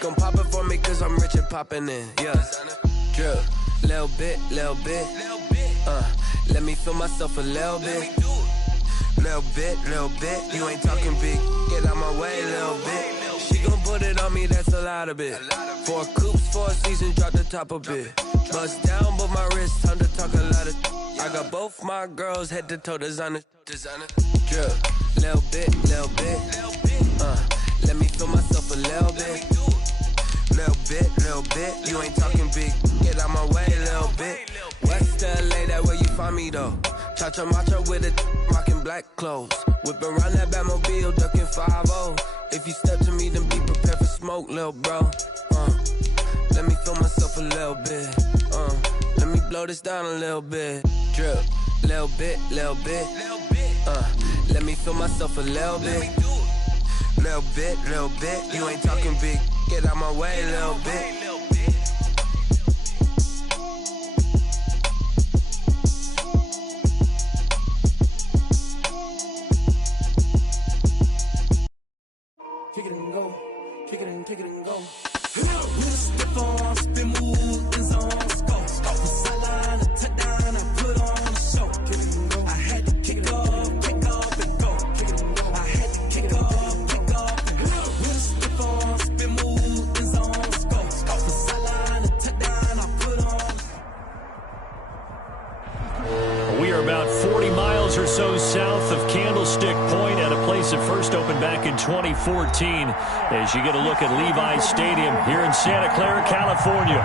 Gon' pop it for me cause I'm rich and poppin' in, yeah. Drip, little bit, let me feel myself a little bit. Little bit, you ain't talking big. Get out my way, little bit. She gon' put it on me, that's a lot of bit. 4 coops, 4 seasons, drop the top a bit. Bust down, but my wrist, time to talk a lot of. I got both my girls head to toe designer. Drip, little bit, let me feel myself a little bit. Little bit, you ain't talking big. Get out my way, little bit. West LA, that where you find me though. Cha-cha matcha with it, rockin' black clothes. Whip around that Batmobile, ducking 5-0. If you step to me, then be prepared for smoke, little bro. Let me feel myself a little bit. Let me blow this down a little bit. Drip, little bit. Let me feel myself a little bit. Little bit, you ain't talking big. Get out my way, little bit. Kick it and go, kick it and go. With a stiff on, spin move, in zones, go. Off the sideline, a touchdown, I put on a show. Kick it and go. I had to kick off and go. Kick it and go. I had to kick off and go. With a stiff on, spin move, in zones, go. Off the sideline, a touchdown, I put on. We are about 40 miles or so south of Candlestick Point at a place that first opened back in 2014 as you get a look at Levi's Stadium here in Santa Clara, California.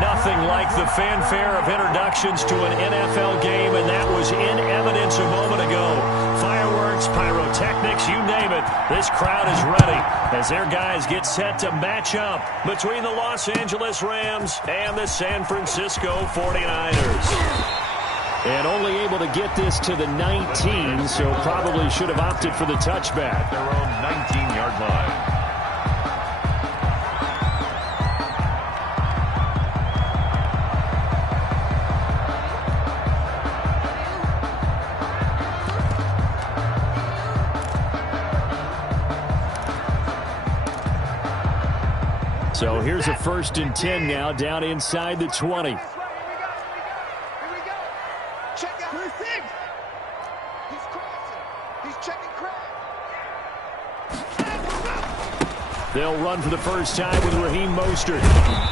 Nothing like the fanfare of introductions to an NFL game, and that was in evidence a moment ago. Fireworks, pyrotechnics, you name it. This crowd is ready as their guys get set to match up between the Los Angeles Rams and the San Francisco 49ers. And only able to get this to the 19, so probably should have opted for the touchback. Their own 19-yard line. So here's a 1st and 10 now down inside the 20. They'll run for the first time with Raheem Mostert.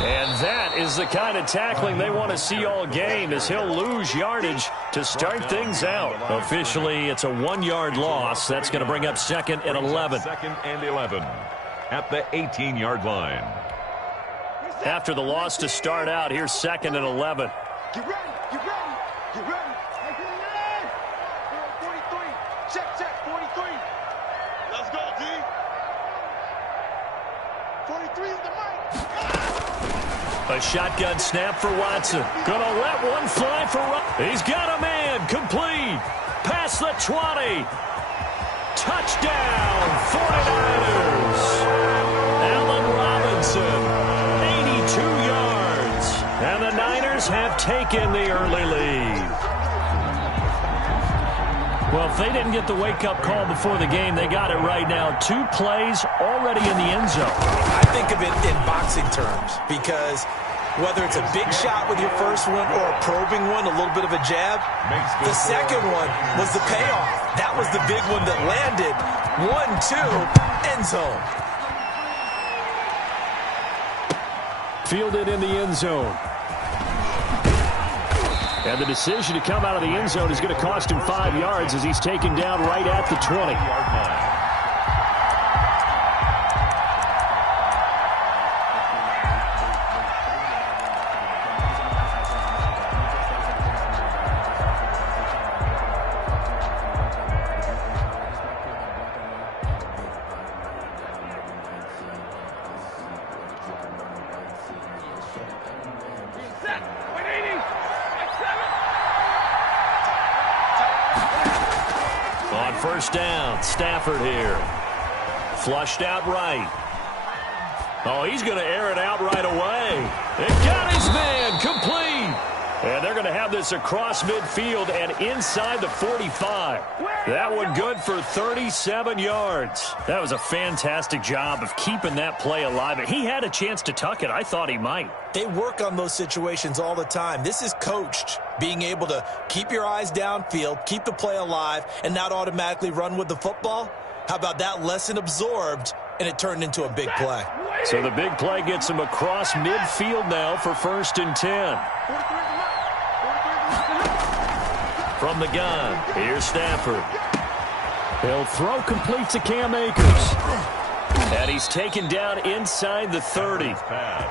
And that is the kind of tackling they want to see all game, as he'll lose yardage to start things out. Officially, it's a 1-yard loss. That's going to bring up 2nd and 11. 2nd and 11 at the 18-yard line. After the loss to start out, here's 2nd and 11. Get ready, get ready, get ready. 43, check, 43. Let's go, D. 43 is the mic. A shotgun snap for Watson. Gonna let one fly for Watson. He's got a man. Complete. Past the 20. Touchdown, 49ers. Allen Robinson, 82 yards. And the Niners have taken the early lead. Well, if they didn't get the wake-up call before the game, they got it right now. 2 plays already in the end zone. I think of it in boxing terms, because whether it's a big shot with your first one or a probing one, a little bit of a jab, the second one was the payoff. That was the big one that landed. 1-2, end zone. Fielded in the end zone. And the decision to come out of the end zone is going to cost him 5 yards as he's taken down right at the 20. First down, Stafford here. Flushed out right. Oh, he's going to air it out right away. It got his man complete. And they're going going to have this across midfield and inside the 45. That one good for 37 yards. That was a fantastic job of keeping that play alive. He had a chance to tuck it. I thought he might. They work on those situations all the time. This is coached, being able to keep your eyes downfield, keep the play alive, and not automatically run with the football. How about that lesson absorbed, and it turned into a big play? So the big play gets him across midfield now for 1st and 10. From the gun, here's Stafford. He'll throw complete to Cam Akers. And he's taken down inside the 30.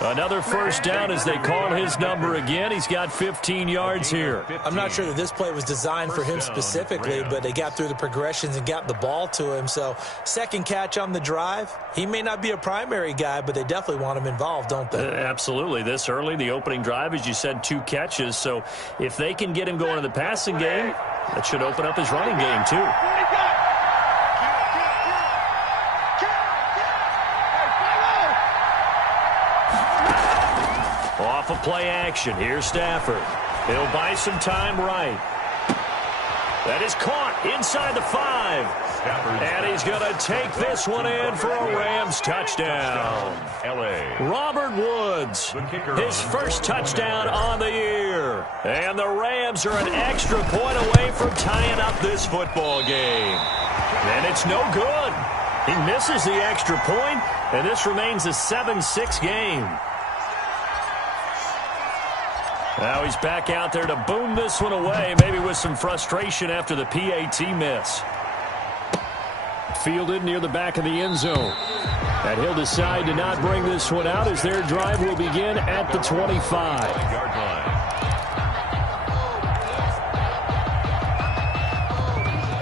Another first down as they call his number again. He's got 15 yards here. I'm not sure that this play was designed for him specifically, but they got through the progressions and got the ball to him. So second catch on the drive. He may not be a primary guy, but they definitely want him involved, don't they? Absolutely. This early, the opening drive, as you said, 2 catches. So if they can get him going in the passing game, that should open up his running game too. Off of play action. Here's Stafford. He'll buy some time right. That is caught inside the 5. And he's going to take this one in for a Rams touchdown. Robert Woods, his first touchdown on the year. And the Rams are an extra point away from tying up this football game. And it's no good. He misses the extra point, and this remains a 7-6 game. Now he's back out there to boom this one away, maybe with some frustration after the PAT miss. Fielded near the back of the end zone. And he'll decide to not bring this one out as their drive will begin at the 25.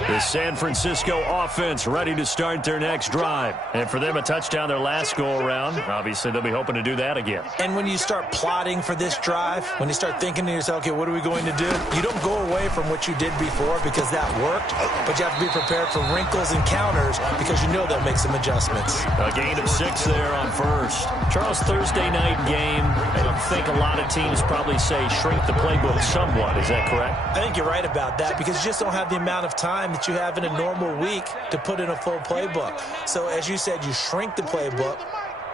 The San Francisco offense ready to start their next drive. And for them, a touchdown their last go-around. Obviously, they'll be hoping to do that again. And when you start plotting for this drive, when you start thinking to yourself, okay, what are we going to do? You don't go away from what you did before because that worked, but you have to be prepared for wrinkles and counters because you know they'll make some adjustments. A gain of 6 there on first. Charles, Thursday night game, I think a lot of teams probably say shrink the playbook somewhat. Is that correct? I think you're right about that because you just don't have the amount of time that you have in a normal week to put in a full playbook. So as you said, you shrink the playbook,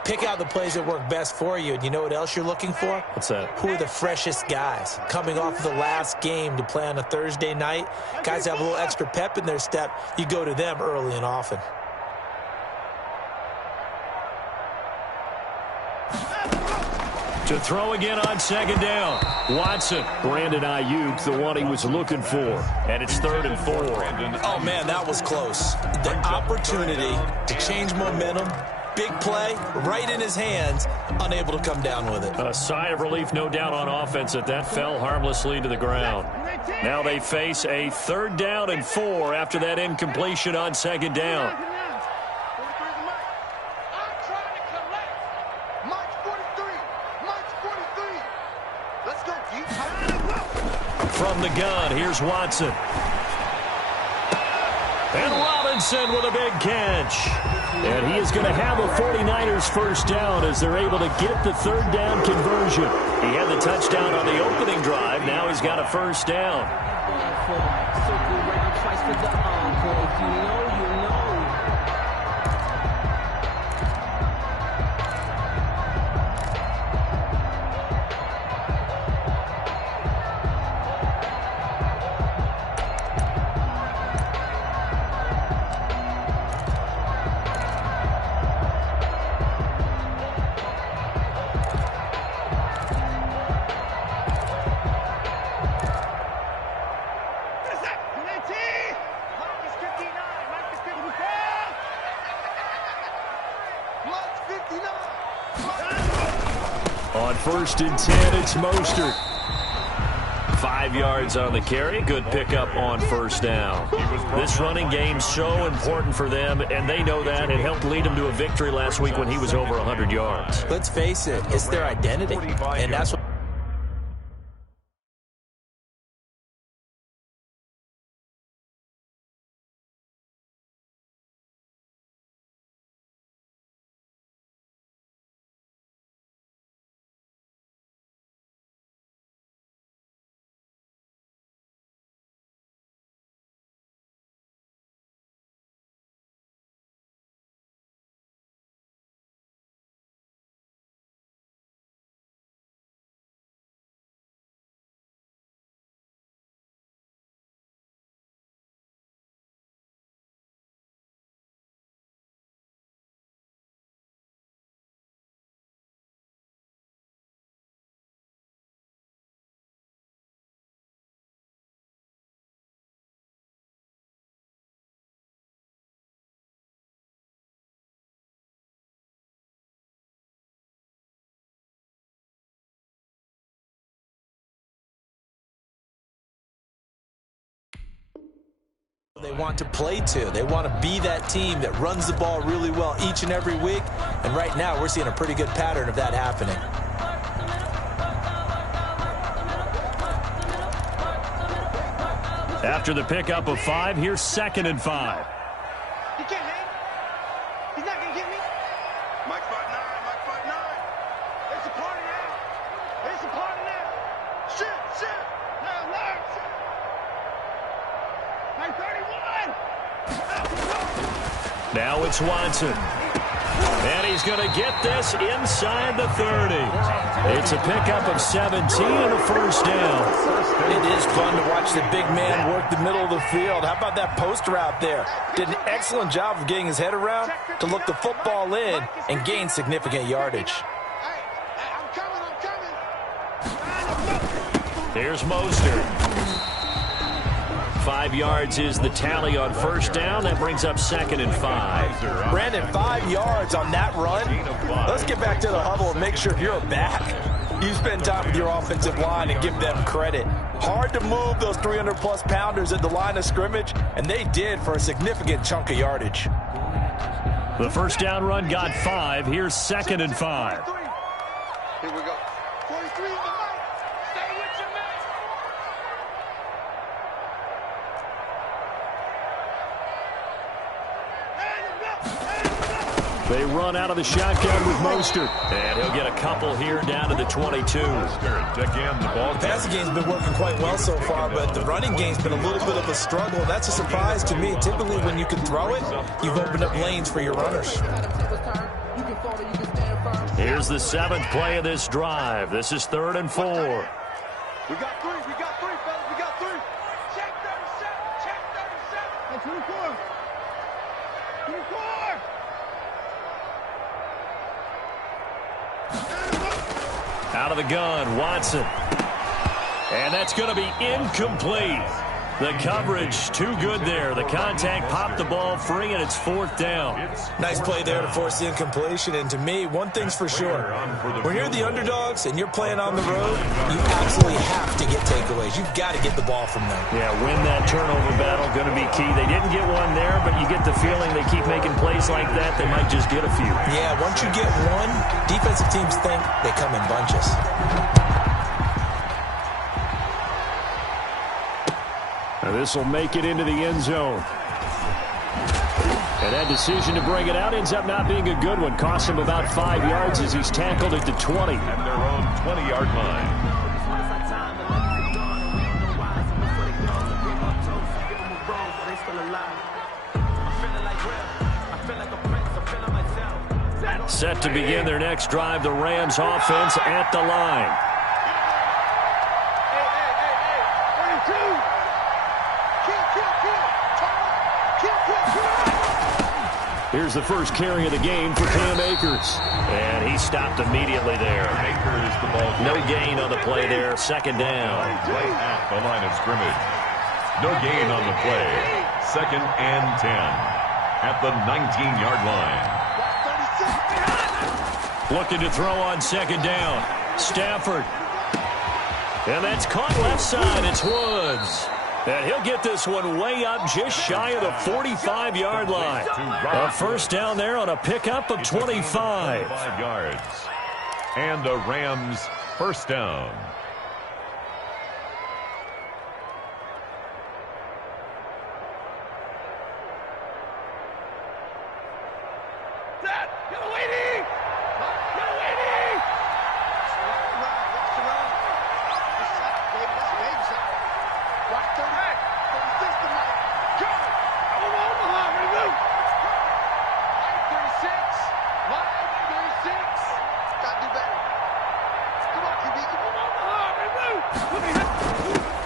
pick out the plays that work best for you, and you know what else you're looking for? What's that? Who are the freshest guys coming off of the last game to play on a Thursday night? Guys have a little extra pep in their step. You go to them early and often. To throw again on second down. Watson, Brandon Ayuk, the one he was looking for. And it's 3rd and 4. Oh, man, that was close. The opportunity to change momentum, big play, right in his hands, unable to come down with it. A sigh of relief, no doubt, on offense that fell harmlessly to the ground. Now they face a 3rd down and 4 after that incompletion on second down. From the gun, here's Watson. And Robinson with a big catch. And he is going to have a 49ers first down as they're able to get the 3rd down conversion. He had the touchdown on the opening drive. Now he's got a first down. On 1st and 10, it's Mostert. 5 yards on the carry. Good pickup on first down. This running game so important for them, and they know that. It helped lead them to a victory last week when he was over 100 yards. Let's face it, it's their identity, and that's what They want to play to. They want to be that team that runs the ball really well each and every week. And right now, we're seeing a pretty good pattern of that happening. After the pickup of 5, here's 2nd and 5. He can't hang. He's not going to get me. Mike 5'9", Mike 5'9". It's a party now. It's a party now. Shit. No, shit. Mike 31. Now it's Watson. And he's going to get this inside the 30. It's a pickup of 17 and a first down. It is fun to watch the big man work the middle of the field. How about that post route there? Did an excellent job of getting his head around to look the football in and gain significant yardage. I'm coming. Here's Mostert. 5 yards is the tally on first down. That brings up 2nd and 5. Brandon, 5 yards on that run. Let's get back to the huddle and make sure if you're a back, you spend time with your offensive line and give them credit. Hard to move those 300-plus pounders at the line of scrimmage, and they did for a significant chunk of yardage. The first down run got 5. Here's 2nd and 5. Here we go. 43 in the mic. Stay with your man. They run out of the shotgun with Mostert. And he'll get a couple here down to the 22. The passing game's been working quite well so far, but the running game's been a little bit of a struggle. That's a surprise to me. Typically, when you can throw it, you've opened up lanes for your runners. Here's the 7th play of this drive. This is 3rd and 4. We got three, fellas. We got 3. Check 37. Hey, 24. Out of the gun, Watson. And that's going to be incomplete. The coverage too good there. The contact popped the ball free, and it's 4th down. Nice play there to force the incompletion. And to me, one thing's for sure. When you're the underdogs and you're playing on the road, you absolutely have to get takeaways. You've got to get the ball from them. Yeah, win that turnover battle, going to be key. They didn't get one there, but you get the feeling they keep making plays like that, they might just get a few. Yeah, once you get one, defensive teams think they come in bunches. Now this will make it into the end zone. And that decision to bring it out ends up not being a good one. Costs him about 5 yards as he's tackled at the 20. At their own 20-yard line. Set to begin their next drive, the Rams offense at the line. Here's the first carry of the game for Cam Akers. And he stopped immediately there. Akers, the ball. No gain on the play there. 2nd down. Right at the line of scrimmage. No gain on the play. 2nd and 10. At the 19-yard line. Looking to throw on 2nd down. Stafford. And that's caught left side. It's Woods. And he'll get this one way up just shy of the 45-yard line. A first down there on a pickup of 25. 5 yards. And the Rams first down.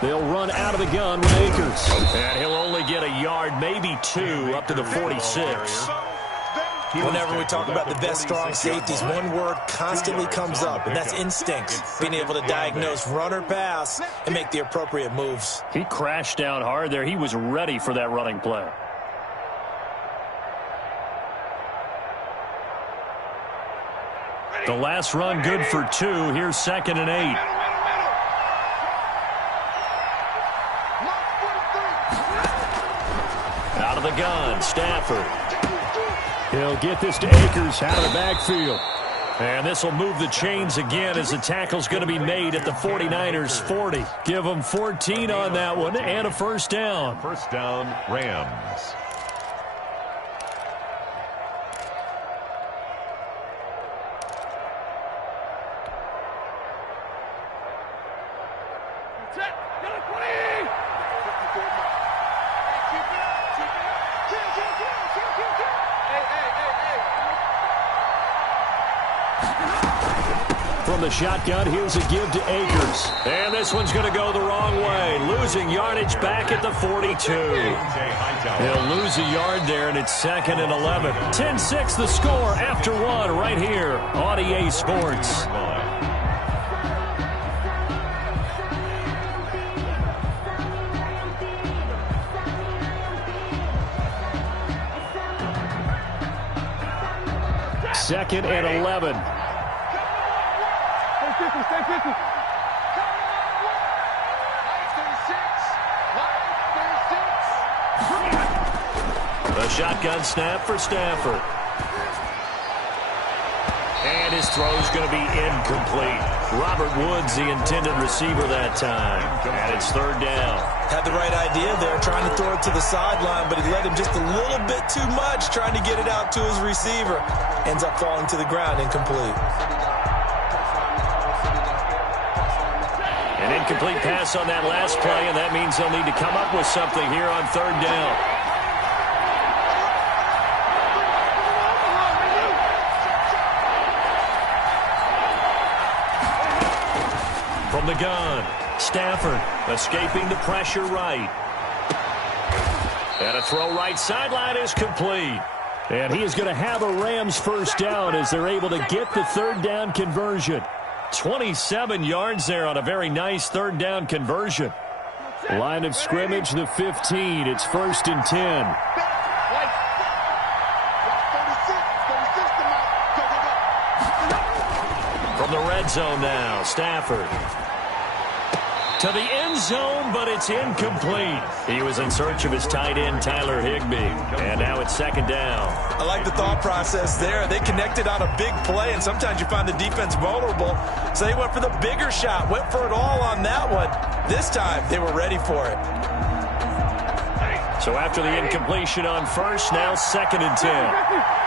They'll run out of the gun with Akers. And he'll only get a yard, maybe 2, up to the 46. Whenever we talk about the best strong safeties, one word constantly comes up, and that's instinct. Being able to diagnose run or pass and make the appropriate moves. He crashed down hard there. He was ready for that running play. The last run good for 2. Here's 2nd and 8. the gun, Stafford. He'll get this to Akers out of the backfield. And this will move the chains again as the tackle's going to be made at the 49ers 40. Give them 14 on that one and a first down. First down, Rams. From the shotgun, here's a give to Akers. And this one's going to go the wrong way. Losing yardage back at the 42. He'll lose a yard there, and it's 2nd and 11. 10-6 the score after one right here on EA Sports. Second and 11. Stay 50. The shotgun snap for Stafford. And his throw's going to be incomplete. Robert Woods, the intended receiver that time. And it's 3rd down. Had the right idea there, trying to throw it to the sideline, but he led him just a little bit too much, trying to get it out to his receiver. Ends up falling to the ground, incomplete. An incomplete pass on that last play, and that means they'll need to come up with something here on 3rd down. From the gun, Stafford escaping the pressure right. And a throw right sideline is complete. And he is going to have a Rams first down as they're able to get the 3rd down conversion. 27 yards there on a very nice 3rd down conversion. Line of scrimmage, the 15. It's 1st and 10. From the red zone now, Stafford. To the end zone, but it's incomplete. He was in search of his tight end, Tyler Higbee. And now it's 2nd down. I like the thought process there. They connected on a big play, and sometimes you find the defense vulnerable. So they went for the bigger shot, went for it all on that one. This time, they were ready for it. So after the incompletion on first, now 2nd and 10.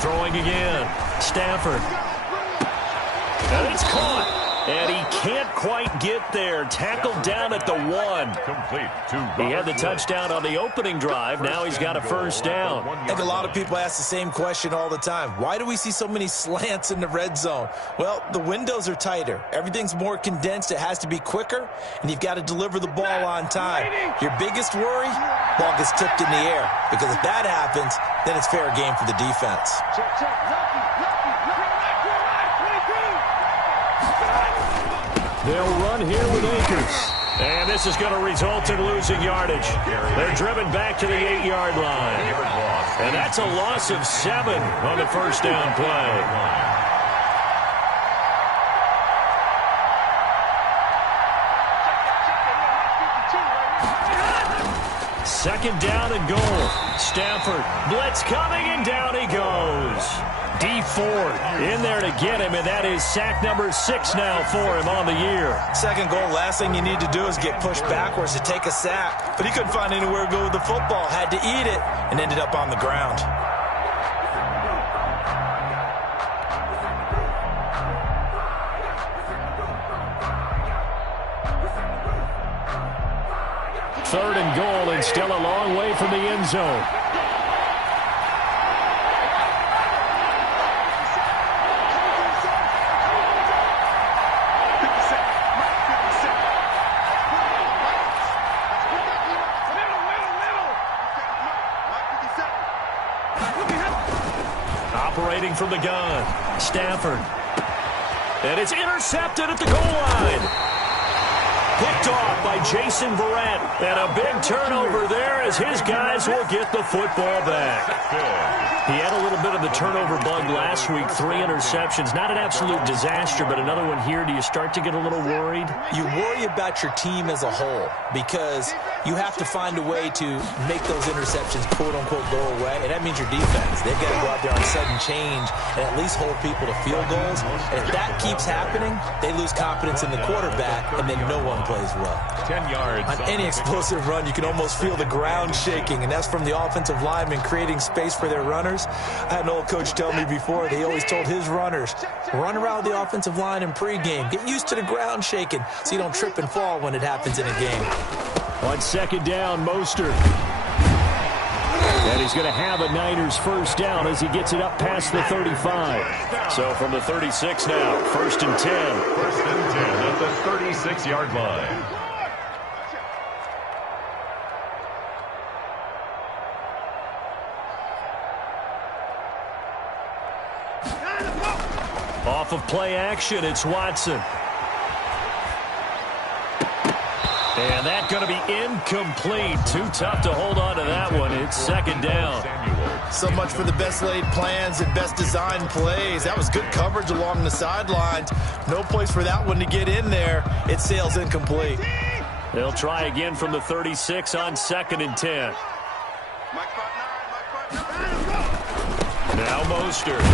Throwing again, Stafford. And it's caught. And he can't quite get there. Tackled down at the 1. Complete He had the touchdown on the opening drive. Now he's got a first down. I think a lot of people ask the same question all the time. Why do we see so many slants in the red zone? Well, the windows are tighter. Everything's more condensed. It has to be quicker, and you've got to deliver the ball on time. Your biggest worry? Ball gets tipped in the air, because if that happens, then it's fair game for the defense. They'll run here with Akers. And this is going to result in losing yardage. They're driven back to the 8-yard line. And that's a loss of 7 on the first down play. 2nd down and goal. Stafford, blitz coming, and down he goes. D Ford in there to get him, and that is sack number 6 now for him on the year. 2nd goal, last thing you need to do is get pushed backwards to take a sack. But he couldn't find anywhere to go with the football, had to eat it, and ended up on the ground. Third and goal, and still a long way from the end zone. Operating from the gun, Stafford. And it's intercepted at the goal line. Picked off by by Jason Verrett. And a big turnover there as his guys will get the football back. He had a little bit of the turnover bug last week, 3 interceptions. Not an absolute disaster, but another one here. Do you start to get a little worried? You worry about your team as a whole because you have to find a way to make those interceptions, quote-unquote, go away, and that means your defense. They've got to go out there on sudden change and at least hold people to field goals. And if that keeps happening, they lose confidence in the quarterback, and then no one plays well. 10 yards. On any explosive run, you can almost feel the ground shaking, and that's from the offensive linemen creating space for their runners. I had an old coach tell me before, he always told his runners, run around the offensive line in pregame. Get used to the ground shaking so you don't trip and fall when it happens in a game. On second down, Mostert. And he's going to have a Niners first down as he gets it up past the 35. So from the 36 now, 1st and 10. 1st and 10 at the 36-yard line. Off of play action, it's Watson. And that's going to be incomplete. Too tough to hold on to that one. It's 2nd down. So much for the best laid plans and best designed plays. That was good coverage along the sidelines. No place for that one to get in there. It sails incomplete. They'll try again from the 36 on 2nd and 10. Now Mostert.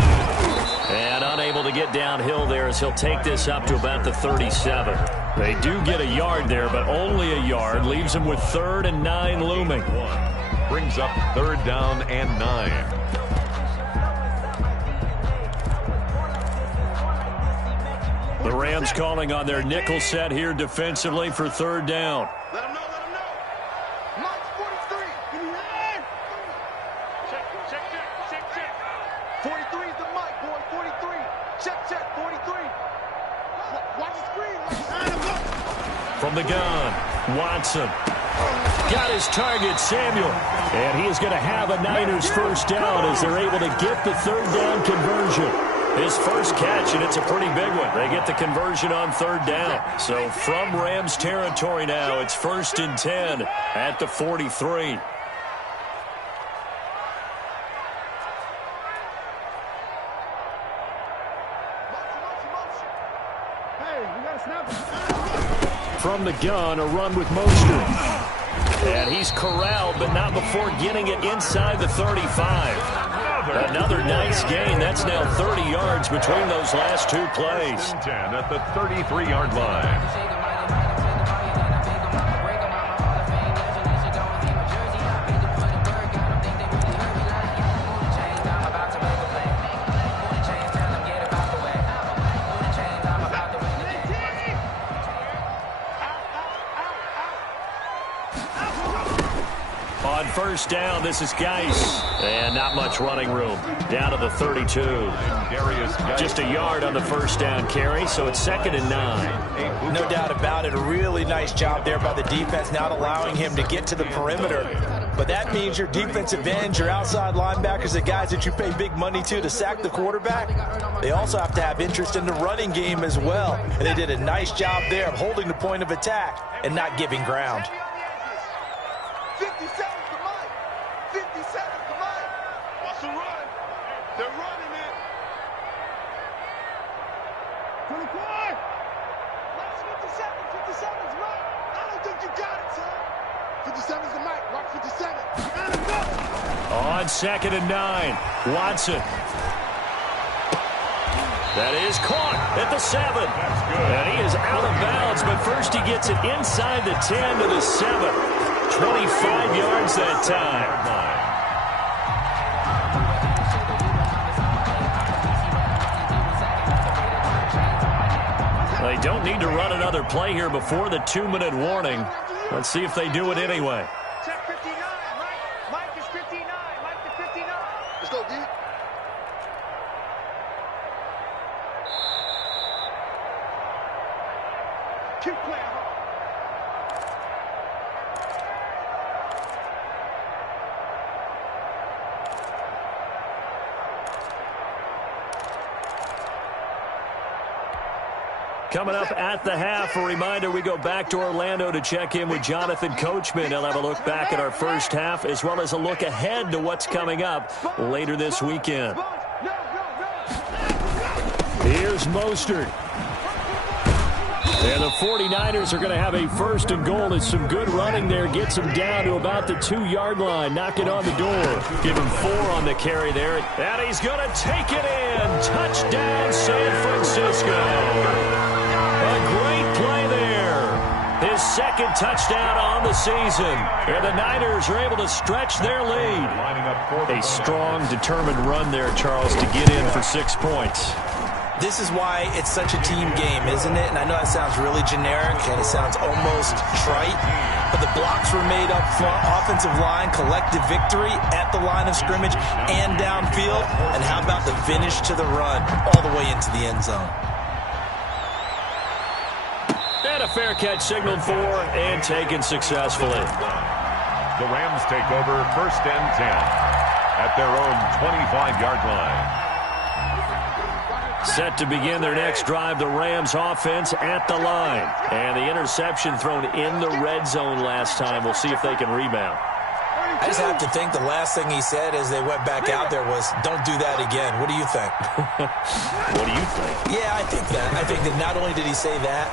And unable to get downhill there as he'll take this up to about the 37. They do get a yard there, but only a yard. Leaves him with 3rd and 9 looming. Brings up 3rd down and 9. The Rams calling on their nickel set here defensively for 3rd down. Let him know, let him know. Mike 43. Give me that. Check. 43 is the mic, boy. 43. Check. 43. Watch the screen. From the gun, Watson. Got his target, Samuel. And he is going to have a Niners first down as they're able to get the 3rd down conversion. His first catch, and it's a pretty big one. They get the conversion on 3rd down. So from Rams territory now, it's 1st and 10 at the 43. From the gun, a run with Mostert. And he's corralled, but not before getting it inside the 35. Another nice gain. That's now 30 yards between those last 2 plays. 10 at the 33-yard line. On 1st down, this is Geis. And not much running room. Down to the 32. Just a yard on the 1st down carry, so it's 2nd and 9. No doubt about it. A really nice job there by the defense, not allowing him to get to the perimeter. But that means your defensive ends, your outside linebackers, the guys that you pay big money to sack the quarterback, they also have to have interest in the running game as well. And they did a nice job there of holding the point of attack and not giving ground. 57 to Mike. 57 to Mike. What's the run? They're running it. 24. Watch 57. 57's Mike. I don't think you got it, son. 57's the Mike. Watch 57. Gotta go. On 2nd and 9, Watson. That is caught at the 7. And he is out of bounds, but first he gets it inside the 10 to the 7. 25 yards that time. They don't need to run another play here before the 2-minute warning. Let's see if they do it anyway. Check 59. Mike is 59. Mike to 59. Let's go, D. Keep playing. Coming up at the half, a reminder, we go back to Orlando to check in with Jonathan Coachman. He'll have a look back at our first half as well as a look ahead to what's coming up later this weekend. Here's Mostert. And the 49ers are going to have a first and goal as some good running there gets him down to about the 2-yard line. Knock it on the door. Give him 4 on the carry there. And he's going to take it in. Touchdown, San Francisco. A great play there. His second touchdown on the season. And the Niners are able to stretch their lead. A strong, determined run there, Charles, to get in for 6 points. This is why it's such a team game, isn't it? And I know that sounds really generic and it sounds almost trite, but the blocks were made up front, offensive line, collective victory at the line of scrimmage and downfield. And how about the finish to the run all the way into the end zone? And a fair catch signaled for and taken successfully. The Rams take over 1st and 10 at their own 25-yard line. Set to begin their next drive, the Rams offense at the line. And the interception thrown in the red zone last time. We'll see if they can rebound. I just have to think the last thing he said as they went back out there was, don't do that again. What do you think? What do you think? Yeah, I think that. I think that not only did he say that,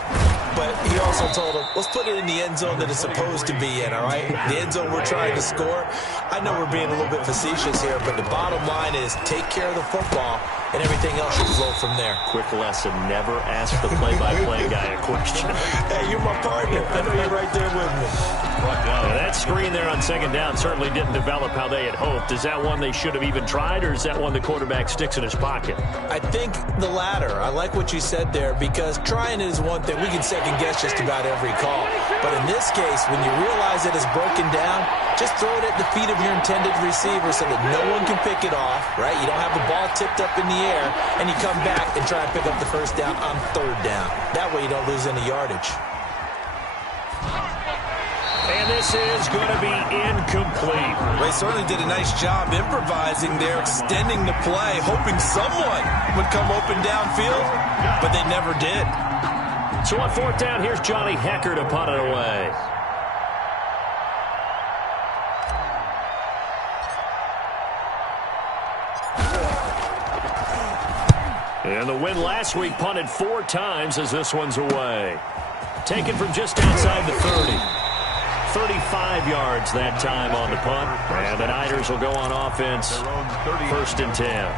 but he also told him, let's put it in the end zone that it's supposed to be in, all right? The end zone we're trying to score. I know we're being a little bit facetious here, but the bottom line is take care of the football, and everything else should flow from there. Quick lesson, never ask the play-by-play guy a question. Hey, you're my partner. I know you're right there with me. Now, that screen there on 2nd down certainly didn't develop how they had hoped. Is that one they should have even tried, or is that one the quarterback sticks in his pocket? I think the latter. I like what you said there, because trying is one thing. We can second-guess just about every call. But in this case, when you realize it is broken down, just throw it at the feet of your intended receiver so that no one can pick it off, right? You don't have the ball tipped up in the air, and you come back and try and pick up the first down on 3rd down. That way you don't lose any yardage. And this is going to be incomplete. They certainly did a nice job improvising there, extending the play, hoping someone would come open downfield, but they never did. So on 4th down, here's Johnny Hecker to punt it away. And the win last week punted 4 times as this one's away. Taken from just outside the 30. 35 yards that time on the punt. And the Niners will go on offense 1st and 10.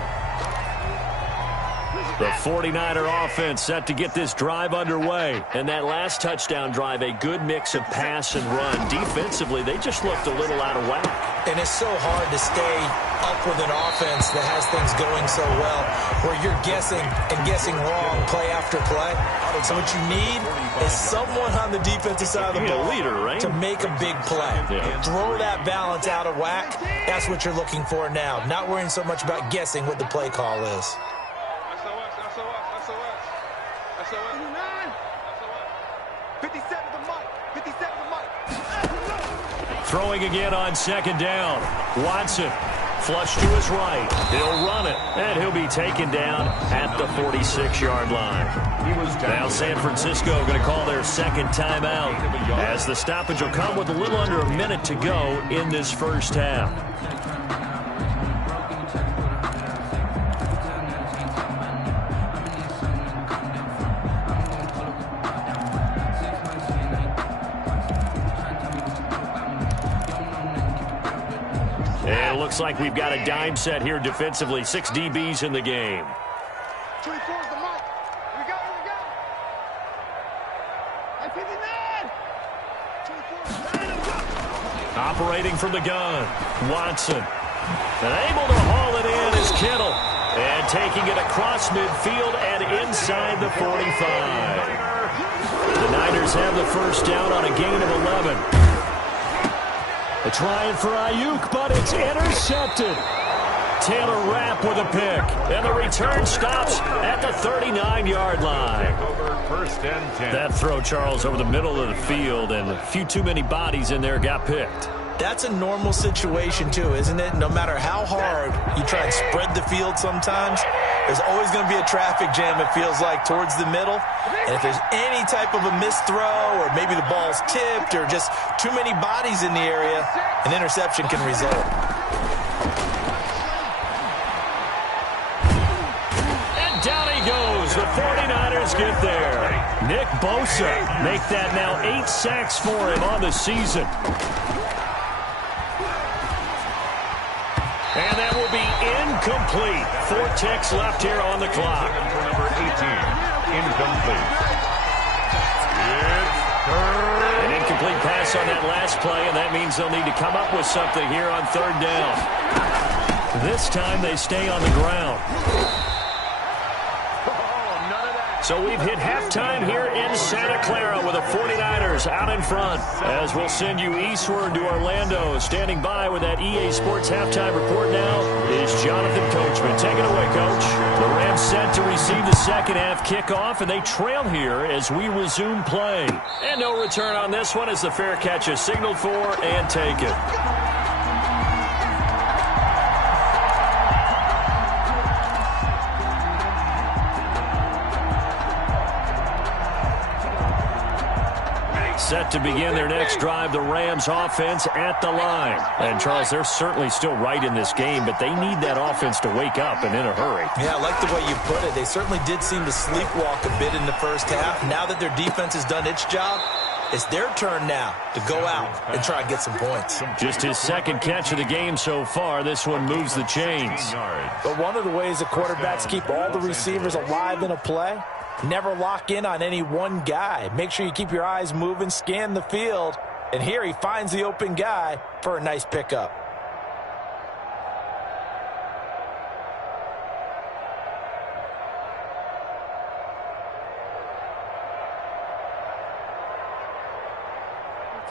The 49er offense set to get this drive underway. And that last touchdown drive, a good mix of pass and run. Defensively, they just looked a little out of whack. And it's so hard to stay up with an offense that has things going so well, where you're guessing and guessing wrong play after play. So what you need is someone on the defensive side of the ball, leader, right? to make a big play. Yeah. Throw that balance out of whack. That's what you're looking for now. Not worrying so much about guessing what the play call is. Throwing again on 2nd down. Watson, flush to his right. He'll run it, and he'll be taken down at the 46-yard line. Now San Francisco going to call their 2nd timeout, as the stoppage will come with a little under a minute to go in this first half. And it looks like we've got a dime set here defensively. 6 DBs in the game. 24 is the mic. Here we go, here we go. And 59. 24. Operating from the gun. Watson. And able to haul it in is Kittle. And taking it across midfield and inside the 45. The Niners have the first down on a gain of 11. They're trying for Ayuk, but it's intercepted. Taylor Rapp with a pick. And the return stops at the 39-yard line. 1st and 10. That throw, Charles, over the middle of the field, and a few too many bodies in there got picked. That's a normal situation too, isn't it? No matter how hard you try and spread the field sometimes, there's always going to be a traffic jam, it feels like, towards the middle. And if there's any type of a missed throw or maybe the ball's tipped or just too many bodies in the area, an interception can result. And down he goes. The 49ers get there. Nick Bosa make that now 8 sacks for him on the season. And that will be incomplete. 4 ticks left here on the clock. Number 18, incomplete. It's third. An incomplete pass on that last play, and that means they'll need to come up with something here on 3rd down. This time they stay on the ground. So we've hit halftime here in Santa Clara with the 49ers out in front. As we'll send you eastward to Orlando. Standing by with that EA Sports halftime report now is Jonathan Coachman. Take it away, Coach. The Rams set to receive the second half kickoff, and they trail here as we resume play. And no return on this one as the fair catch is signaled for and taken. Set to begin their next drive, the Rams offense at the line. And, Charles, they're certainly still right in this game, but they need that offense to wake up and in a hurry. Yeah, I like the way you put it. They certainly did seem to sleepwalk a bit in the first half. Now that their defense has done its job, it's their turn now to go out and try and get some points. Just his second catch of the game so far. This one moves the chains. But one of the ways the quarterbacks keep all the receivers alive in a play, never lock in on any one guy. Make sure you keep your eyes moving, scan the field. And here he finds the open guy for a nice pickup.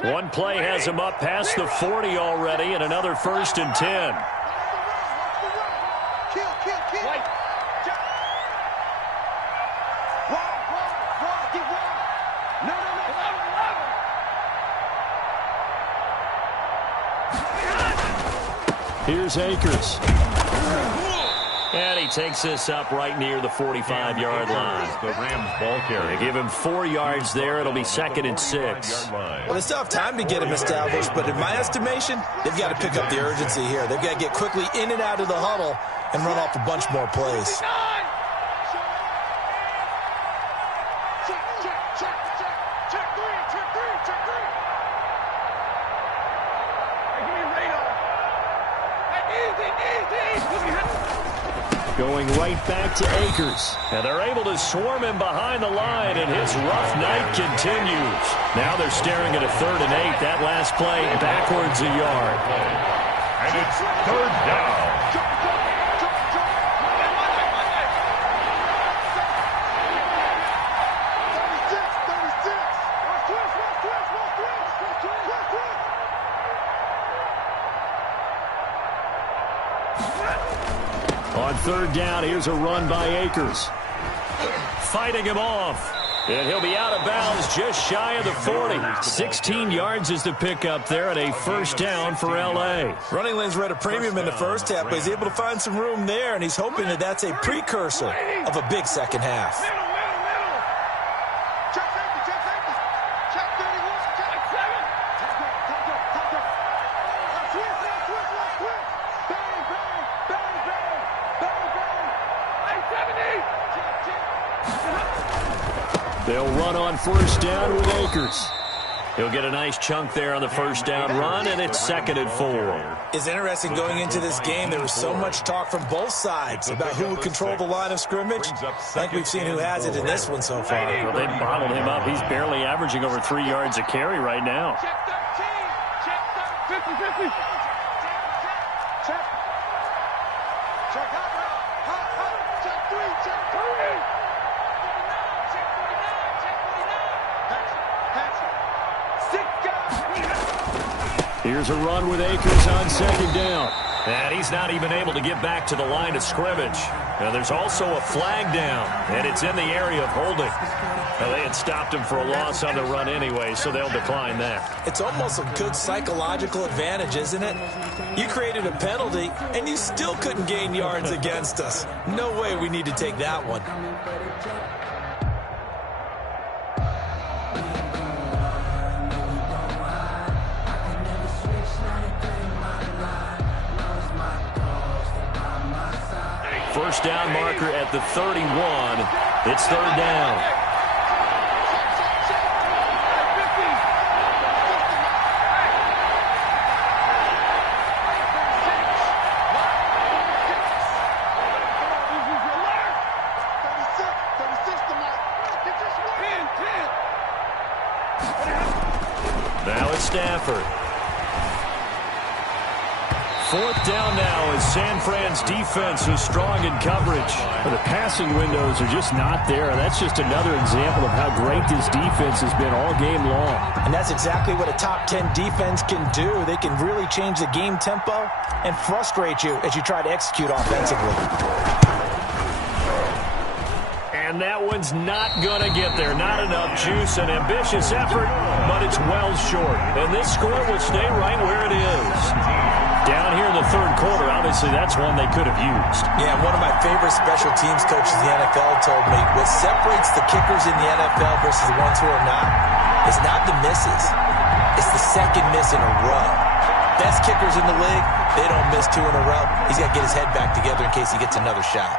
One play has him up past the 40 already, and another 1st and 10. Here's Akers. And he takes this up right near the 45-yard line. The Rams ball carrier. They give him 4 yards there. It'll be 2nd and 6. Well, they still have time to get him established, but in my estimation, they've got to pick up the urgency here. They've got to get quickly in and out of the huddle and run off a bunch more plays. Going right back to Akers. And they're able to swarm him behind the line, and his rough night continues. Now they're staring at a 3rd and 8. That last play backwards a yard. And it's 3rd down. On 3rd down, here's a run by Akers. Fighting him off. And he'll be out of bounds just shy of the 40. 16 yards is the pickup there, and a 1st down for L.A. Running lanes were at a premium in the first half, but he's able to find some room there, and he's hoping that that's a precursor of a big second half. They'll run on 1st down with Akers. He'll get a nice chunk there on the 1st down run, and it's 2nd and 4. It's interesting going into this game. There was so much talk from both sides about who would control the line of scrimmage. I think we've seen who has it in this one so far. Well, they bottled him up. He's barely averaging over 3 yards a carry right now. Check 13. Check 50-50. Check. Check hot. Check 3. Check 3. Here's a run with Akers on 2nd down. And he's not even able to get back to the line of scrimmage. Now there's also a flag down, and it's in the area of holding. Well, they had stopped him for a loss on the run anyway, so they'll decline that. It's almost a good psychological advantage, isn't it? You created a penalty, and you still couldn't gain yards against us. No way we need to take that one. First down marker at the 31. It's third down. Now it's Stafford. Fourth down now as San Fran's defense is strong in coverage. Well, the passing windows are just not there. That's just another example of how great this defense has been all game long. And that's exactly what a top 10 defense can do. They can really change the game tempo and frustrate you as you try to execute offensively. And that one's not going to get there. Not enough juice. An ambitious effort, but it's well short. And this score will stay right where it is. Down here in the third quarter, obviously that's one they could have used. Yeah, one of my favorite special teams coaches in the NFL told me what separates the kickers in the NFL versus the ones who are not is not the misses. It's the second miss in a row. Best kickers in the league, they don't miss two in a row. He's got to get his head back together in case he gets another shot.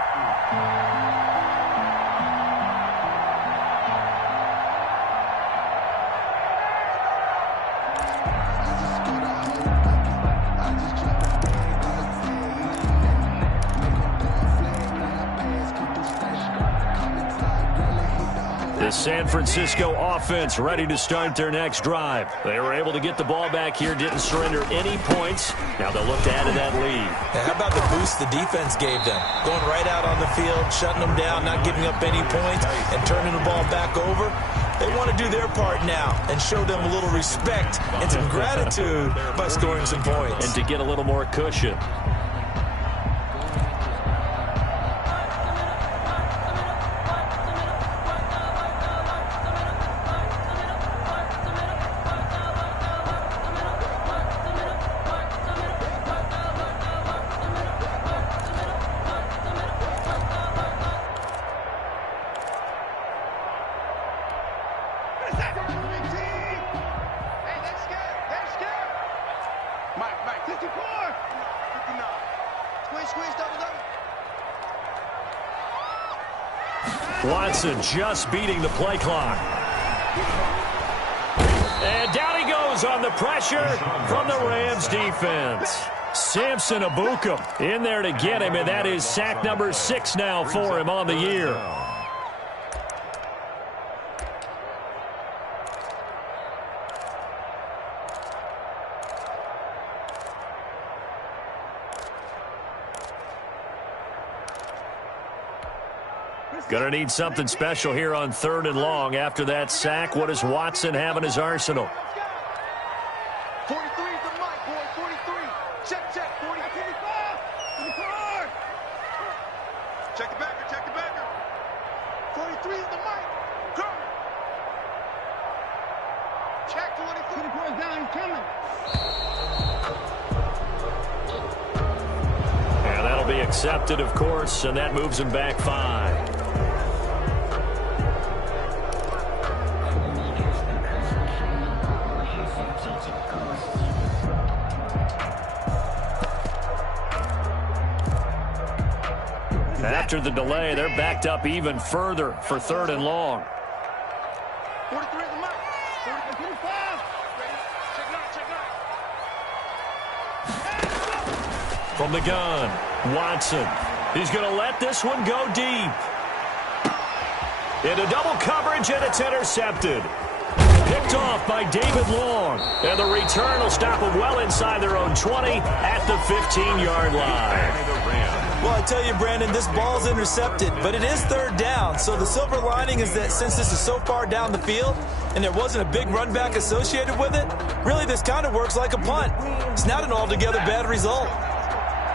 The San Francisco offense ready to start their next drive. They were able to get the ball back here, didn't surrender any points. Now they'll look to add to that lead. Now, how about the boost the defense gave them? Going right out on the field, shutting them down, not giving up any points, and turning the ball back over. They want to do their part now and show them a little respect and some gratitude by scoring some points. And to get a little more cushion. Watson just beating the play clock. And down he goes on the pressure from the Rams defense. Samson Ebukam in there to get him, and that is sack number 6 now for him on the year. Going to need something special here on 3rd and long. After that sack, what does Watson have in his arsenal? 43 is the mic, boy. 43. Check, check. 40. 45. 44. Check the backer. Check the backer. 43 is the mic. Come. Check 44. 44 is down. He's coming. And that'll be accepted, of course, and that moves him back 5. After the delay, they're backed up even further for 3rd and long. 43 is the mic. 45. Check out. From the gun, Watson. He's going to let this one go deep. Into double coverage, and it's intercepted. Picked off by David Long. And the return will stop them well inside their own 20 at the 15-yard line. Well, I tell you, Brandon, this ball's intercepted, but it is 3rd down. So the silver lining is that since this is so far down the field and there wasn't a big run back associated with it, really this kind of works like a punt. It's not an altogether bad result.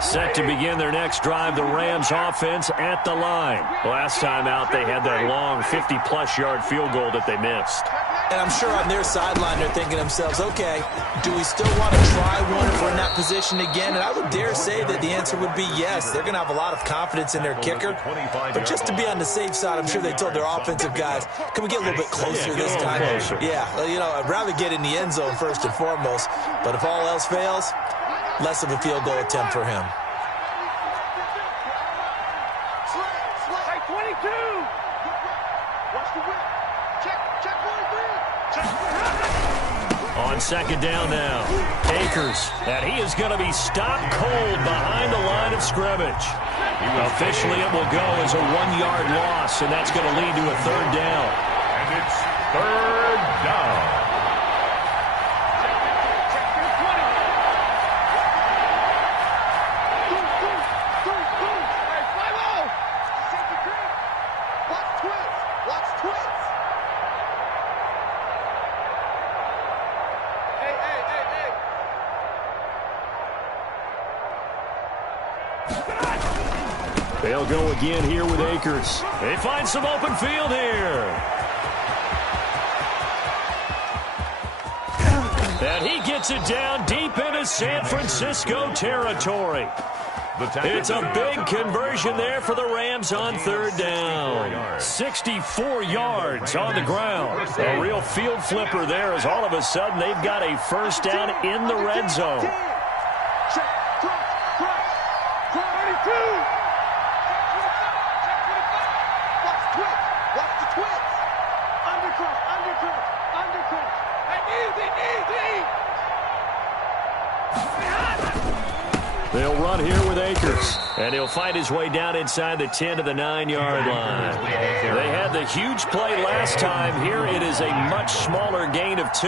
Set to begin their next drive, the Rams offense at the line. Last time out, they had that long 50-plus yard field goal that they missed. And I'm sure on their sideline they're thinking to themselves, okay, do we still want to try one if we're in that position again? And I would dare say that the answer would be yes. They're going to have a lot of confidence in their kicker. But just to be on the safe side, I'm sure they told their offensive guys, can we get a little bit closer this time? Yeah, you know, I'd rather get in the end zone first and foremost. But if all else fails, less of a field goal attempt for him. On second down now, Akers, and he is going to be stopped cold behind the line of scrimmage. Officially, it will go as a 1-yard loss, and that's going to lead to a third down. And it's third down. They'll go again here with Akers. They find some open field here. And he gets it down deep into San Francisco territory. It's a big conversion there for the Rams on third down. 64 yards on the ground. A real field flipper there as all of a sudden they've got a first down in the red zone. They'll run here with Akers, and he'll find his way down inside the 10 to the 9-yard line. They had the huge play last time. Here it is a much smaller gain of 2.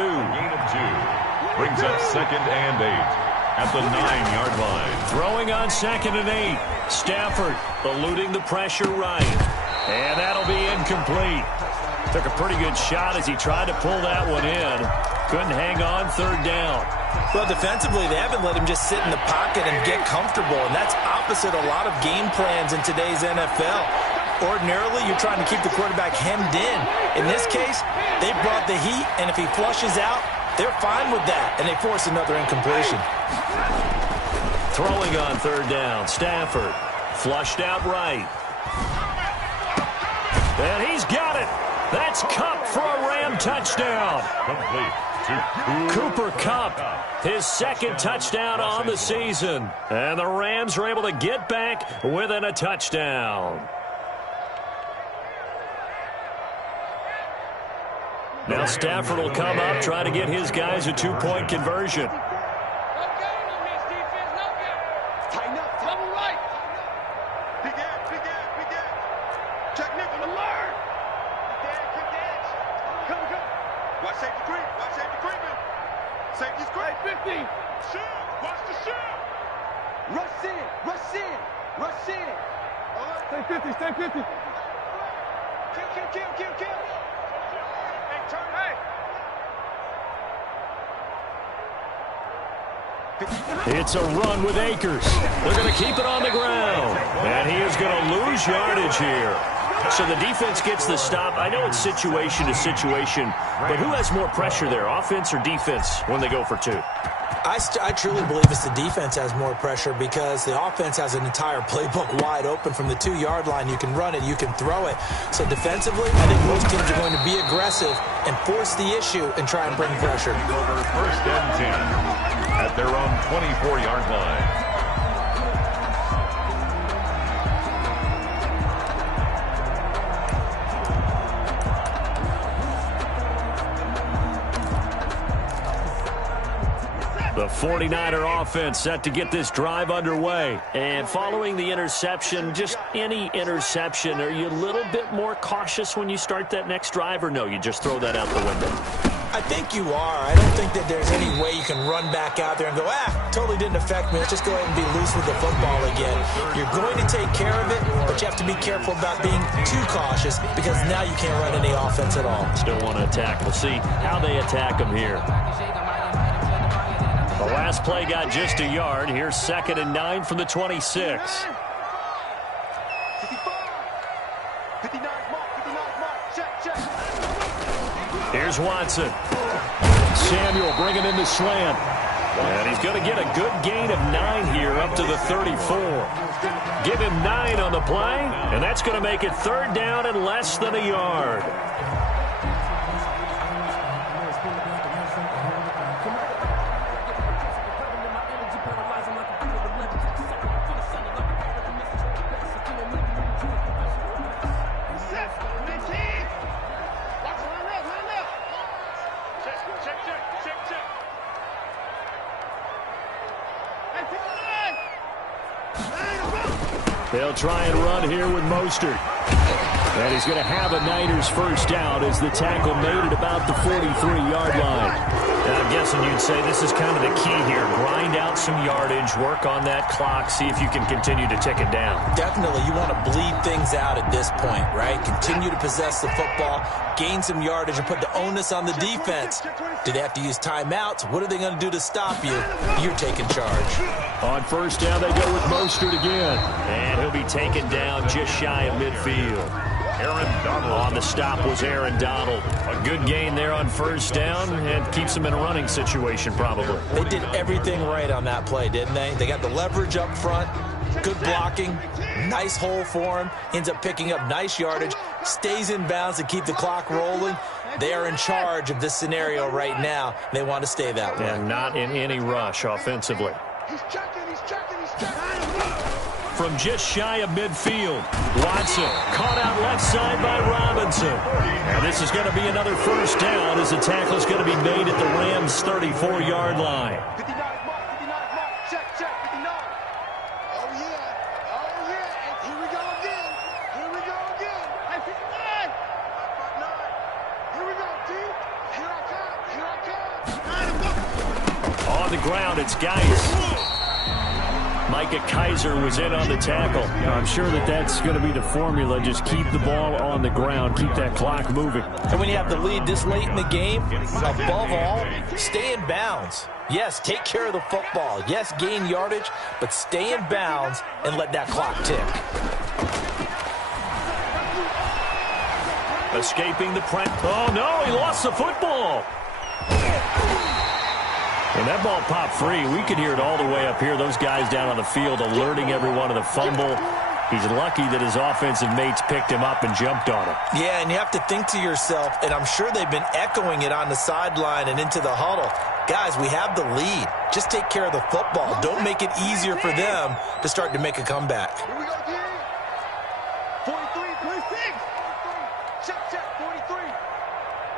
Brings up second and 8 at the 9-yard line. Throwing on second and 8. Stafford eluding the pressure right. And that'll be incomplete. Took a pretty good shot as he tried to pull that one in. Couldn't hang on third down. Well, defensively, they haven't let him just sit in the pocket and get comfortable, and that's opposite a lot of game plans in today's NFL. Ordinarily, you're trying to keep the quarterback hemmed in. In this case, they brought the heat, and if he flushes out, they're fine with that, and they force another incompletion. Throwing on third down, Stafford. Flushed out right. And he's got it. That's Kupp for a Ram touchdown. Complete to Cooper Kupp, his second touchdown on the season. And the Rams are able to get back within a touchdown. Now Stafford will come up, try to get his guys a 2-point conversion. Stay 50. Kill. Hey, turn, hey. It's a run with Akers. They're going to keep it on the ground. And he is going to lose yardage here. So the defense gets the stop. I know it's situation to situation, but who has more pressure there, offense or defense, when they go for 2? I truly believe it's the defense has more pressure because the offense has an entire playbook wide open from the 2-yard line. You can run it, you can throw it. So defensively, I think most teams are going to be aggressive and force the issue and try and bring pressure. Over first and 10 at their own 24-yard line. The 49er offense set to get this drive underway. And following the interception, just any interception, are you a little bit more cautious when you start that next drive, or no, you just throw that out the window? I think you are. I don't think that there's any way you can run back out there and go, totally didn't affect me. Let's just go ahead and be loose with the football again. You're going to take care of it, but you have to be careful about being too cautious because now you can't run any offense at all. Still want to attack. We'll see how they attack them here. The last play got just a yard. Here's 2nd and 9 from the 26. Here's Watson. Samuel bringing in the slant. And he's going to get a good gain of 9 here up to the 34. Give him 9 on the play, and that's going to make it 3rd down and less than a yard. They'll try and run here with Mostert. And he's going to have a Niners first down as the tackle made at about the 43-yard line. I'm guessing you'd say this is kind of the key here. Grind out some yardage, work on that clock, see if you can continue to tick it down. Definitely. You want to bleed things out at this point, right? Continue to possess the football, gain some yardage, and put the onus on the defense. Do they have to use timeouts? What are they going to do to stop you? You're taking charge. On first down, they go with Mostert again. And he'll be taken down just shy of midfield. Aaron Donald. On the stop was Aaron Donald. A good gain there on first down and keeps him in a running situation probably. They did everything right on that play, didn't they? They got the leverage up front, good blocking, nice hole for him, ends up picking up nice yardage, stays in bounds to keep the clock rolling. They are in charge of this scenario right now. They want to stay that way. And not in any rush offensively. He's checking. From just shy of midfield, Watson caught out left side by Robinson. And this is going to be another first down as the tackle is going to be made at the Rams' 34-yard line. 59 mark, check, 59. Oh, yeah, and here we go again. Hey, 59. Here we go, D. Here I come. On the ground, it's Geis. Micah Kaiser was in on the tackle. I'm sure that's going to be the formula. Just keep the ball on the ground. Keep that clock moving. And when you have the lead this late in the game, above all, stay in bounds. Yes, take care of the football. Yes, gain yardage, but stay in bounds and let that clock tick. Escaping the press. Oh, no, he lost the football. And that ball popped free. We could hear it all the way up here. Those guys down on the field alerting everyone of the fumble. He's lucky that his offensive mates picked him up and jumped on him. Yeah, and you have to think to yourself, and I'm sure they've been echoing it on the sideline and into the huddle. Guys, we have the lead. Just take care of the football. Don't make it easier for them to start to make a comeback. Here we go, D. 43, 26. Check, 43.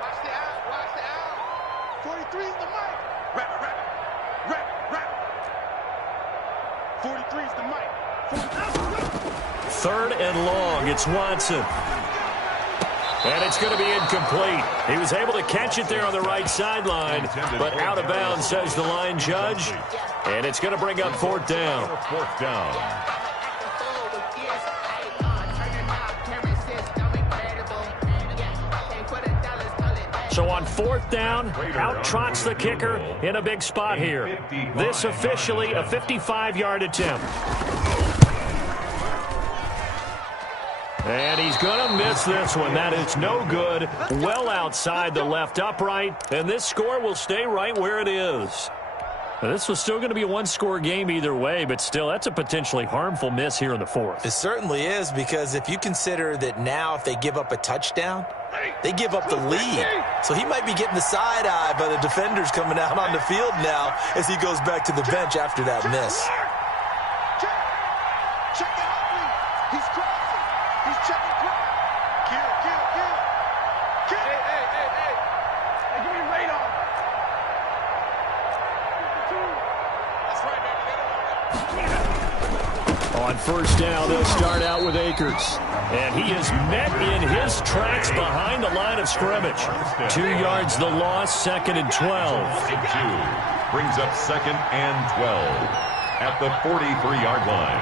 Watch the out. 43 is the mic. Rap. 43 is the mic. 3rd and long. It's Watson. And it's going to be incomplete. He was able to catch it there on the right sideline, but out of bounds, says the line judge. And it's going to bring up 4th down. 4th down. So on 4th down, out trots the kicker in a big spot here. This officially a 55-yard attempt. And he's going to miss this one. That is no good. Well outside the left upright. And this score will stay right where it is. Now, this was still going to be a one-score game either way, but still, that's a potentially harmful miss here in the 4th. It certainly is, because if you consider that now if they give up a touchdown, they give up the lead. So he might be getting the side eye by the defenders coming out on the field now as he goes back to the bench after that miss. Check the athlete. He's crossing. He's checking clock. Kill. Hey, give me radar. 52. That's right, baby. On first down, they'll start out with Akers. And he is met in his tracks behind the line of scrimmage. 2 yards the loss, 2nd and 12. Brings up 2nd and 12 at the 43-yard line.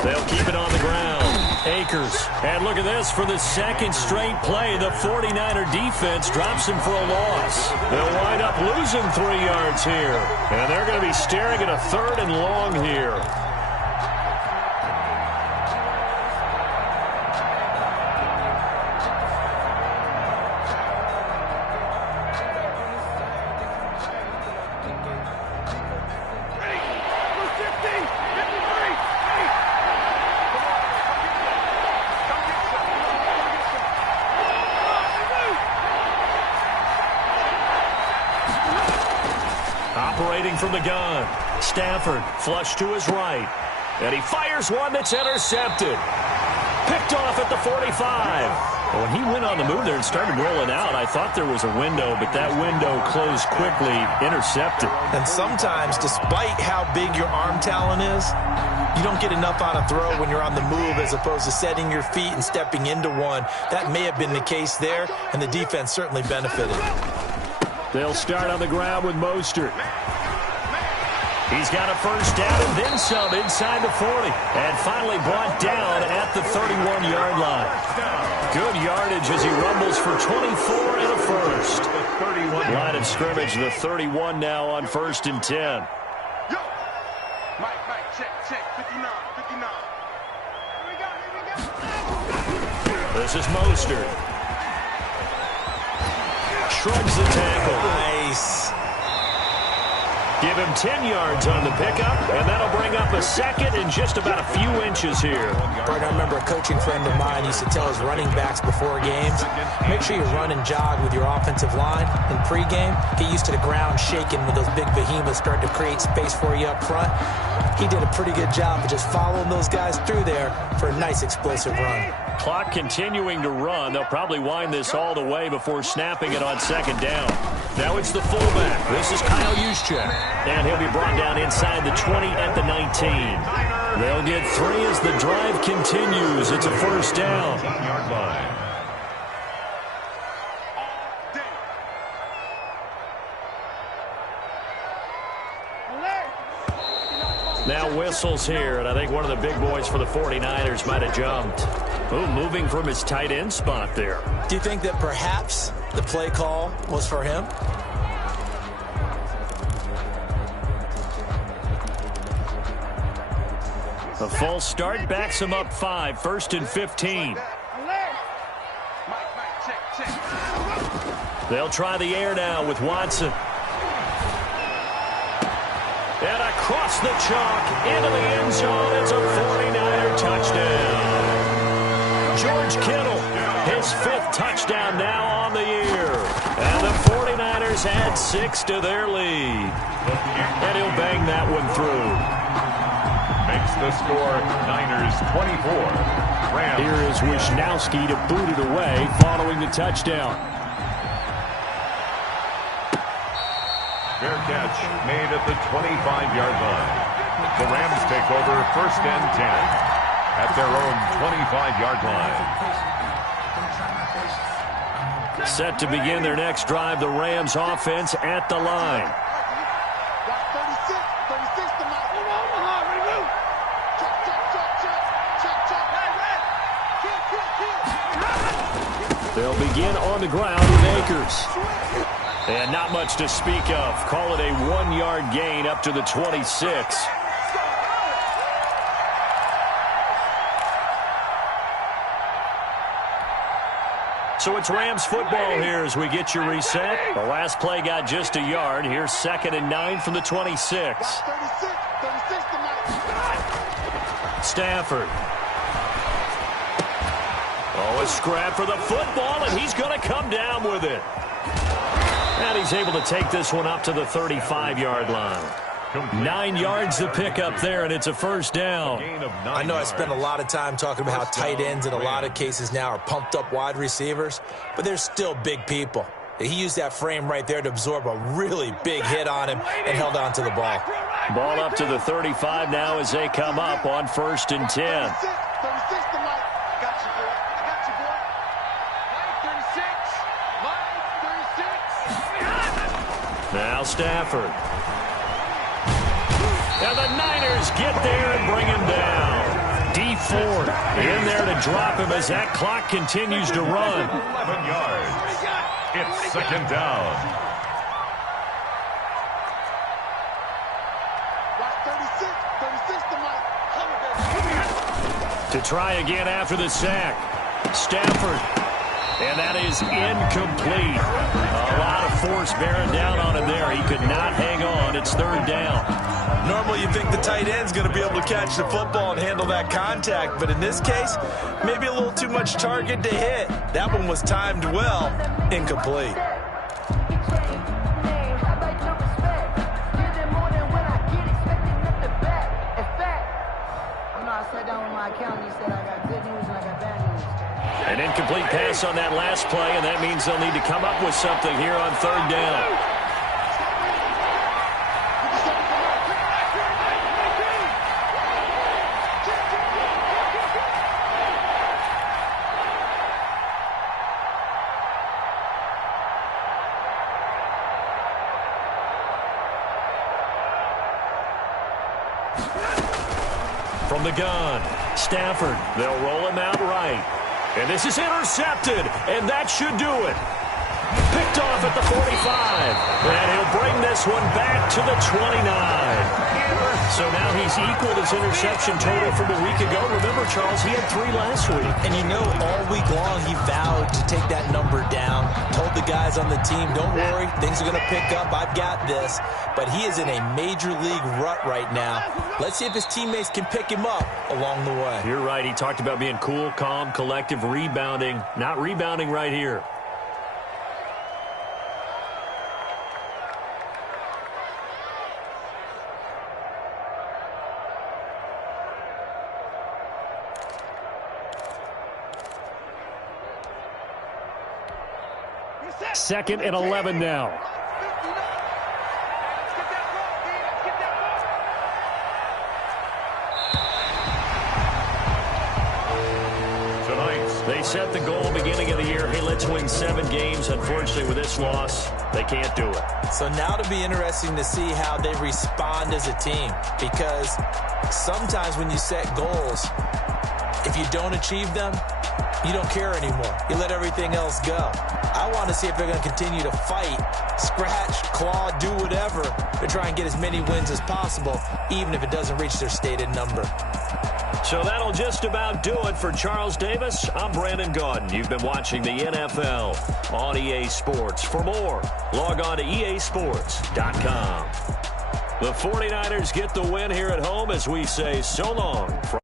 32. They'll keep it on the ground. Akers. And look at this. For the second straight play, the 49er defense drops him for a loss. They'll wind up losing 3 yards here. And they're going to be staring at a 3rd and long here. Operating from the gun. Stafford flush to his right. And he fires one that's intercepted. Picked off at the 45. When he went on the move there and started rolling out, I thought there was a window, but that window closed quickly, intercepted. And sometimes, despite how big your arm talent is, you don't get enough on a throw when you're on the move as opposed to setting your feet and stepping into one. That may have been the case there, and the defense certainly benefited. They'll start on the ground with Mostert. He's got a first down and then some inside the 40. And finally brought down at the 31-yard line. Good yardage as he rumbles for 24 and a first. Line of scrimmage, the 31 now on 1st and 10. Yo! Mike, check, 59. Here we go. This is Mostert. Shrugs the tackle. Nice. Give him 10 yards on the pickup, and that'll bring up a second in just about a few inches here. Bart, I remember a coaching friend of mine used to tell his running backs before games, make sure you run and jog with your offensive line in pregame. Get used to the ground shaking when those big behemoths start to create space for you up front. He did a pretty good job of just following those guys through there for a nice explosive run. Clock continuing to run. They'll probably wind this all the way before snapping it on 2nd down. Now it's the fullback. This is Kyle Juszczyk. And he'll be brought down inside the 20 at the 19. They'll get 3 as the drive continues. It's a first down. 10-yard line. Now whistles here, and I think one of the big boys for the 49ers might have jumped. Ooh, moving from his tight end spot there. Do you think that perhaps the play call was for him? A false start backs him up 5, 1st and 15. They'll try the air now with Watson. And across the chalk into the end zone. It's a 49er touchdown. George Kittle, his 5th touchdown now on the year. And the 49ers add 6 to their lead. And he'll bang that one through. Makes the score Niners 24. Rams. Here is Wisnowski to boot it away following the touchdown. Fair catch made at the 25-yard line. The Rams take over 1st and 10 at their own 25-yard line. Set to begin their next drive, the Rams offense at the line. They'll begin on the ground with Akers. And not much to speak of. Call it a 1-yard gain up to the 26. So it's Rams football here as we get you reset. The last play got just a yard. Here's 2nd and 9 from the 26. Stafford. Oh, a scrap for the football, and he's going to come down with it. And he's able to take this one up to the 35-yard line. 9 yards to pick up there, and it's a first down. I know I spent a lot of time talking about how tight ends in a lot of cases now are pumped up wide receivers, but they're still big people. He used that frame right there to absorb a really big hit on him and held on to the ball. Ball up to the 35 now as they come up on 1st and 10. Now Stafford. And the Niners get there and bring him down. Ford in there to drop him as that clock continues to run. 11 yards. It's second down. To try again after the sack. Stafford. And that is incomplete. A lot of force bearing down on him there. He could not hang on. It's third down. Normally you think the tight end's going to be able to catch the football and handle that contact. But in this case, maybe a little too much target to hit. That one was timed well. Incomplete. An incomplete pass on that last play, and that means they'll need to come up with something here on third down. From the gun, Stafford. They'll roll him out right. And this is intercepted, and that should do it. Picked off at the 45, and he'll bring this one back to the 29. So now he's equaled his interception total from a week ago. Remember, Charles, he had 3 last week. And you know, all week long he vowed to take that number down. Told the guys on the team, don't worry, things are going to pick up. I've got this. But he is in a major league rut right now. Let's see if his teammates can pick him up along the way. You're right. He talked about being cool, calm, collective, rebounding. Not rebounding right here. Second and 11 now. They set the goal beginning of the year. Hey, let's win 7 games. Unfortunately, with this loss, they can't do it. So now to be interesting to see how they respond as a team. Because sometimes when you set goals, if you don't achieve them, you don't care anymore. You let everything else go. I want to see if they're going to continue to fight, scratch, claw, do whatever to try and get as many wins as possible, even if it doesn't reach their stated number. So that'll just about do it for Charles Davis. I'm Brandon Gaudin. You've been watching the NFL on EA Sports. For more, log on to easports.com. The 49ers get the win here at home as we say so long from